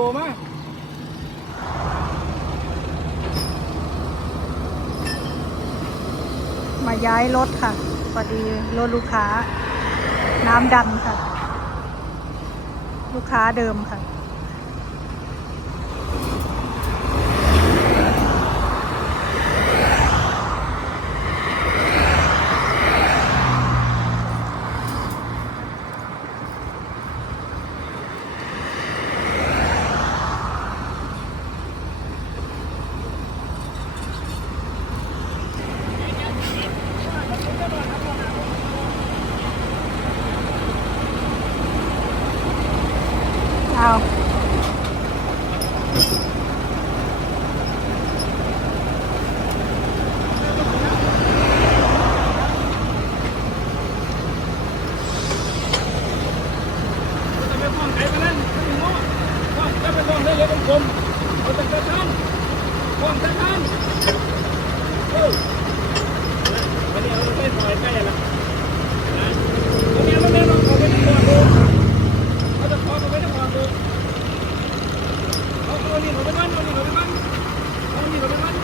โมามาย้ายรถค่ะพอดีรถลูกค้า น้ำดันค่ะ ลูกค้าเดิมค่ะ เอา ไปนั่นจะไปง้อฟ้องจะไปฟ้องได้เลยเป็นกลมเอาแต่กระชันฟ้องกระชันเออวันนี้เราไปถอยใกล้ละนะวันนี้เราไม่ต้องเอาไปที่ก่อดูเขาจะฟ้องเอาไปที่ก่อดูเอาเอานี่เขาไปบ้านเอานี่เขาไปบ้านเอานี่เขาไปบ้าน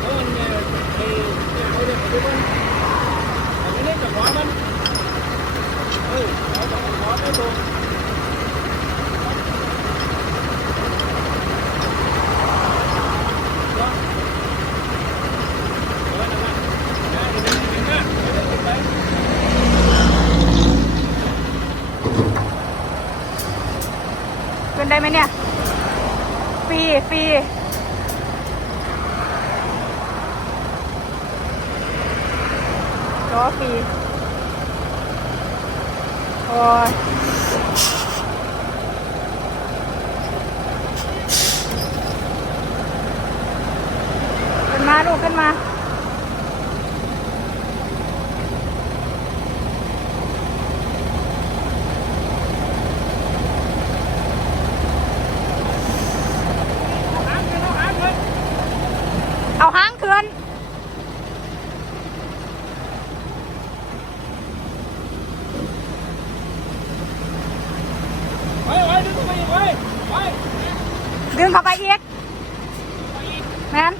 เอาอันเนี่ยไอ้เนี่ยเอาเนี่ยเขาไปบ้านเอาไปเล่นกับหัวมันเฮ้ยเราต้องขอได้ตรงไป ขึ้นได้ไหม เนี่ยฟรีฟรีล้อฟรีโอ้ยขึ้นมา ลูกขึ้นมา เอาห้างคืน ไปไปดึงไปไปไป ดึงเข้าไปอีกแมน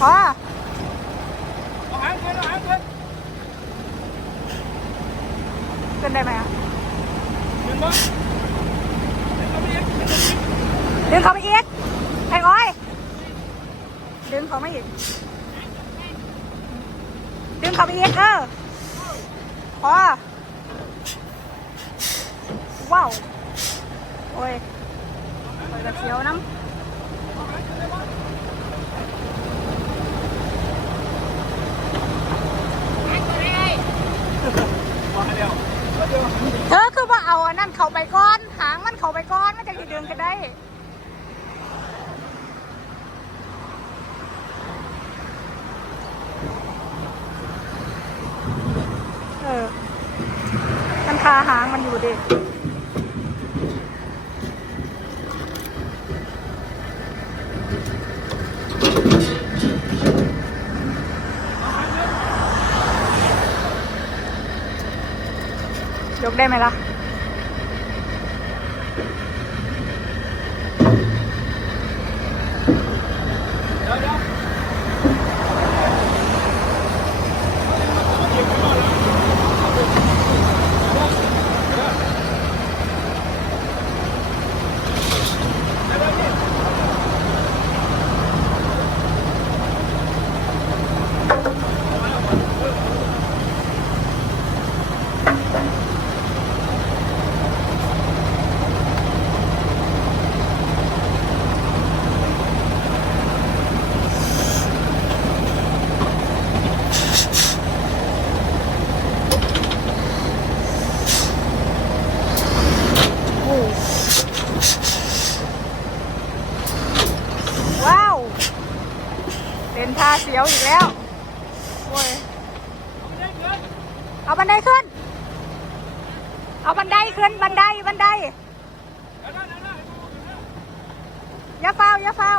พอ เอาหางเกินเอาหางเกิน ขึ้นไดึงเขาไปอีกไอ้อ้อย ดึงเขาไม่อีก ดึงเขาไปอีกเออพอว้าวโอ้ยโอ้ยกระเชียวน้ำเเธอคือว่าเอาอันนั่นเขาไปก้อน หางมันเขาไปก้อนมันจะได้ดึงกันได้เออมันคาหางมันอยู่ดิ ยกได้ไหมล่ะาเสียวอีกแล้วเอาบันไดขึ้น เอาบันไดขึ้นบันไดบันไดอย่าเฝ้าอย่าเฝ้า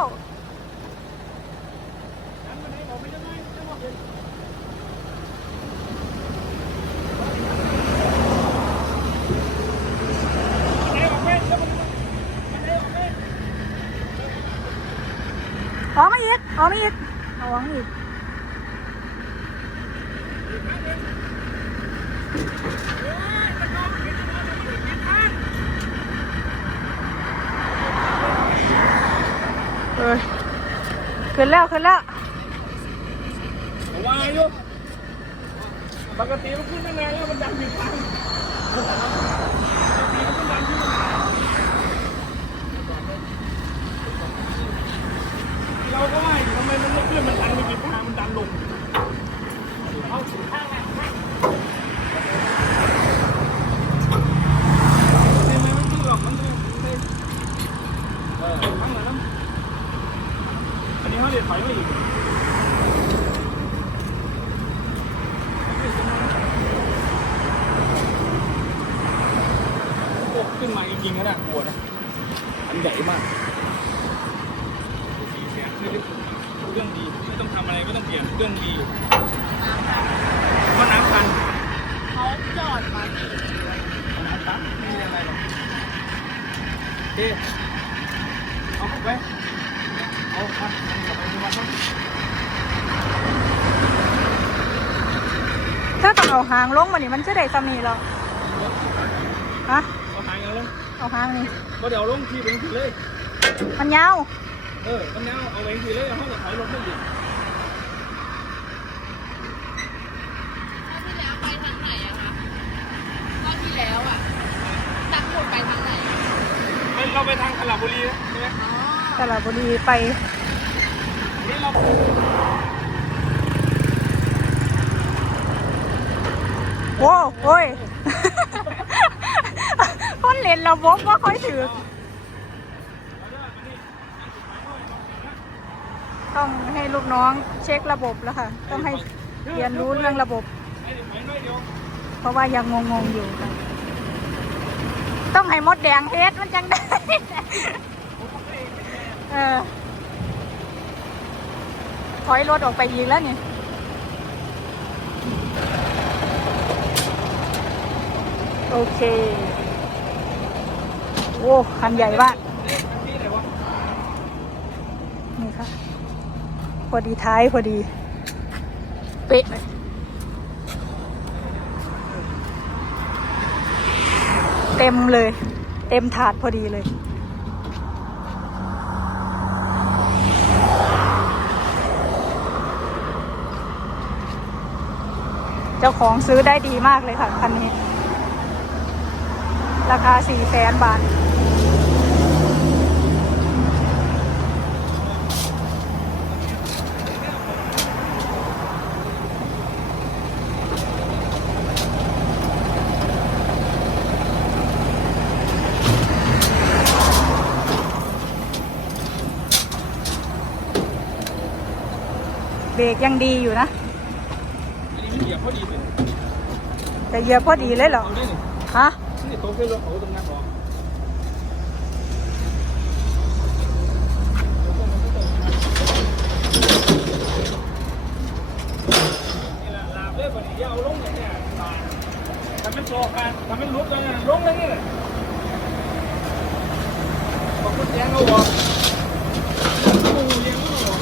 ออกมาอีกออกมาอีก นทางเอ้ยขึ้นแล้วขึ้นแล้วว่าอยู่ปกติมันขึ้นตั้งนานแล้วมันดังอยู่ทางปกติมันดังที่มันเราก็ว่าอยู่ทำ ไมมันไม่ขึ้นมันดังไม่กี่ทางมันดังลงเอาสุดข้างแหละไม่ไม่ไม่ขึ้นหรอกมันไม่ไม่เออข้างหลังน้ำอันนี้เขาเรียกถอยมาอีก โอ้ขึ้นมาจริงๆก็น่ากลัวนะ อันใหญ่มากสีแสนไม่ได้เรื่องดี ไม่ต้องทำอะไรไม่ต้องเปลี่ยนเรื่องดีว่าน้ำพัน เขาจอดมาดี น้ำตันไม่มีอะไรหรอกเอ๊เอาเข้าไปเอาครับกลับไปที่วัดมั้ง ถ้าต้องเอาหางลงมานี่มันจะได้ซ้ำนี่หรอฮะเอาหางเอาลงเอาหางนี่ก็เดี๋ยวลงที่เป็นทีเลย มันยาว เออ มันแนวเอาไว้ทีเลยเอาห้องกับถอยลงไม่ดีรอบที่แล้วไปทางไหนอะคะรอบที่แล้วอะตักหมดไปทางไหนเป็นเราไปทางขลาบุรีใช่ไหมอ๋อสระบุรีไปนี่เรา โว้โอ้ยคนเล่นระบบว่าค่อยถือต้องให้ลูกน้องเช็คระบบแล้วค่ะ ต้องให้เรียนรู้เรื่องระบบเดียวเพราะว่ายังงงๆอยู่ค่ะ ต้องให้มดแดงเฮ็ดมันจังได้ เออ ถอยรถออกไปอีกแล้วเนี่ยโอเค โอ้คันใหญ่มากที่ไหนวะนี่ค่ะ พอดีท้ายพอดี เป๊ะเลยเต็มเลย เต็มถาดพอดีเลย เจ้าของซื้อได้ดีมากเลยค่ะคันนี้ ราคาสี่แสนบาท เบรกยังดีอยู่นะ อันนี้มันเหยียบพอดีเลย แต่เหยียบพอดีเลยเหรอเอาดินี่ฮะ นี่ต๊ะเพื่อนรถเขาตรงนั้นหรอนี่แหละลาบเลยวันนี้อย่าเอาลงอย่างเนี้ยตายทำเป็นโปรกันทำเป็นลุกเลยนะลงเลยนี่แหละขอบคุณแจ้งเขาบอกโอ้ยยังไม่บอก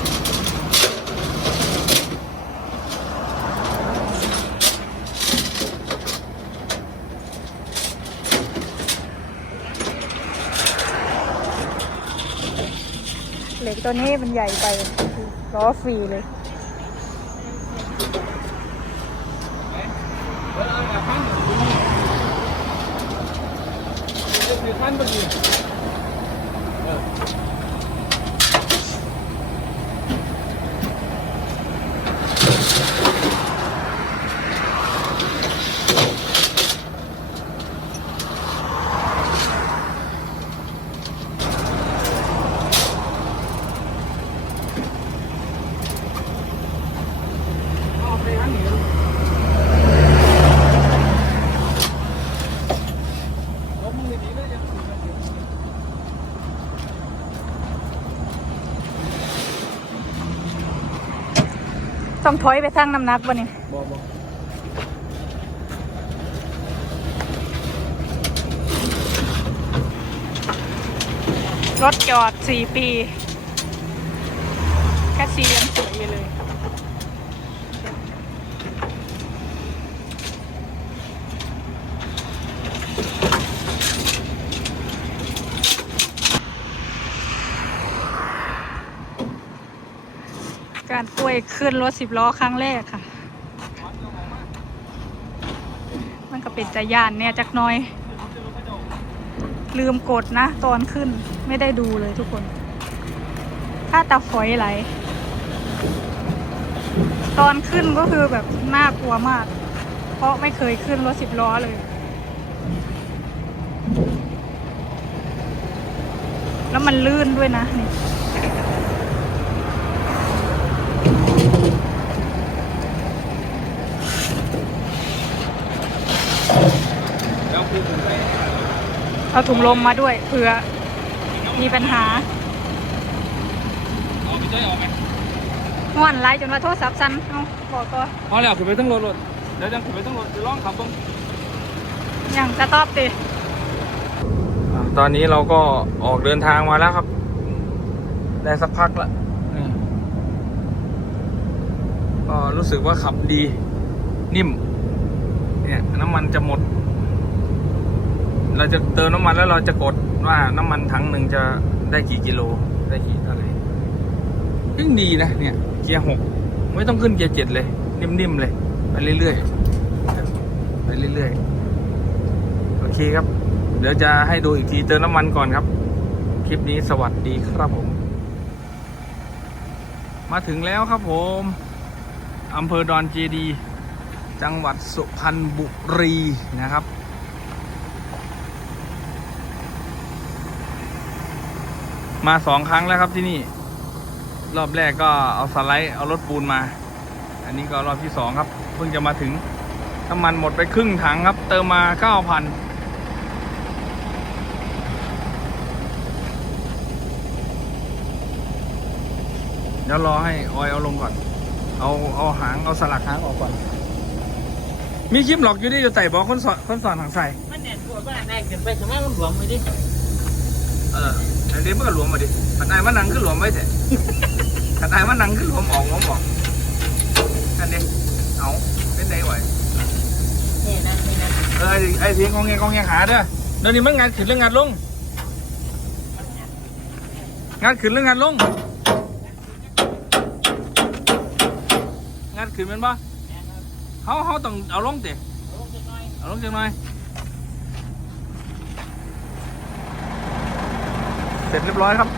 เห ล็กตัวนี้มันใหญ่ไปล้อฟรีเลยเออเอาพันหนึ่งดูนี่เดี๋ยวถือพันพอดีเออ เอาไปทางนี้ลูกล้มมึงดีๆเลยยังถือมันอยู่ ต้องถอยไปทางน้ำหนักวะนี่บ่บ่รถจอดสี่ปี แคทซียังสวยอยู่เลย การกล้วย ขึ้นรถสิบล้อครั้งแรกค่ะ มันก็เป็นตะยานเนี่ยจักน้อย ลืมกดนะ ตอนขึ้นไม่ได้ดูเลยทุกคน ถ้าตะฝอยไหล ตอนขึ้นก็คือแบบน่ากลัวมาก เพราะไม่เคยขึ้นรถสิบล้อเลย แล้วมันลื่นด้วยนะนี่ แล้วคือผมไป เอาถุงลมมาด้วยเผื่อมีปัญหาเอาไปช่วยออกไหมง่วนไล่จนว่าโทรศัพท์สั้นเอาบอกก็พอแล้วขึ้นไปทั้งรถรถเดี๋ยวจะขึ้นไปทั้งรถจะลองขับเบ้างอย่างจะตอบติตอนนี้เราก็ออกเดินทางมาแล้วครับ ได้สักพักละอืมก็รู้สึกว่าขับดี นิ่ม เนี่ยน้ำมันจะหมด เราจะเติมน้ำมันแล้วเราจะกดว่าน้ำมันถังหนึ่งจะได้กี่กิโลได้กี่อะไรยิ่งดีนะเนี่ย เกียร์หกไม่ต้องขึ้นเกียร์เจ็ดเลย นิ่มๆเลย ไปเรื่อยๆไปเรื่อยๆโอเคครับ เดี๋ยวจะให้ดูอีกทีเติมน้ำมันก่อนครับ คลิปนี้สวัสดีครับผม มาถึงแล้วครับผมอำเภอดอนเจดี จังหวัดสุพรรณบุรีนะครับ มาสองครั้งแล้วครับที่นี่ รอบแรกก็เอาสไลด์เอารถปูนมา อันนี้ก็รอบที่สองครับ เพิ่งจะมาถึงน้ำมันหมดไปครึ่งถังครับ เติมมาเก้าพันเดี๋ยวรอให้ออยเอาลงก่อน เอาเอาหางเอาสลักหางออกก่อน มีคลิปหลอกอยู่ดิอยู่ไต่บอกคนสอนคนสอนหางใส่มันเนี่ยปวดว่าแน่ขึ้นไปสมัยมันหลวมไปดิ เออ อันนี้มันก็หลวมมาดิขันไอ้มันหนังขึ้นหลวมไว้เถอะขันไอ้มันหนังขึ้นหลวมออกหลวมออกอันนี้เอาเป็นไงไหวนี่นะนี่นะเออไอ้ไอ้เสียงกองแงกองแงหาเด้อเดี๋ยวนี้มันงานขึ้นเรื่องงานลง งานขึ้นเรื่องงานลง งานขึ้นเป็นปะเขาเขาต้องเอาลงเตะลงจักหน่อยเอาลงจังหน่อย เส ร็จเรียบร้อยครับ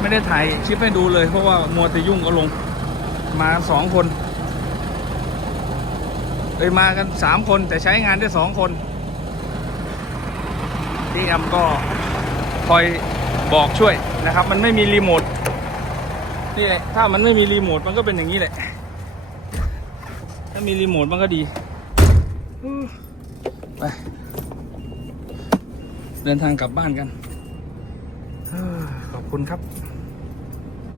ไม่ได้ถ่ายคลิปให้ดูเลย เพราะว่ามัวแต่ยุ่งก็ลง มาสองคนเอ้ยมากันสามคนแต่ใช้งานได้สองคนที่แอมก็คอยบอกช่วยนะครับ มันไม่มีรีโมทนี่แหละถ้ามันไม่มีรีโมทมันก็เป็นอย่างนี้แหละ ถ้ามีรีโมทมันก็ดีไปเดินทางกลับบ้านกัน ขอบคุณครับ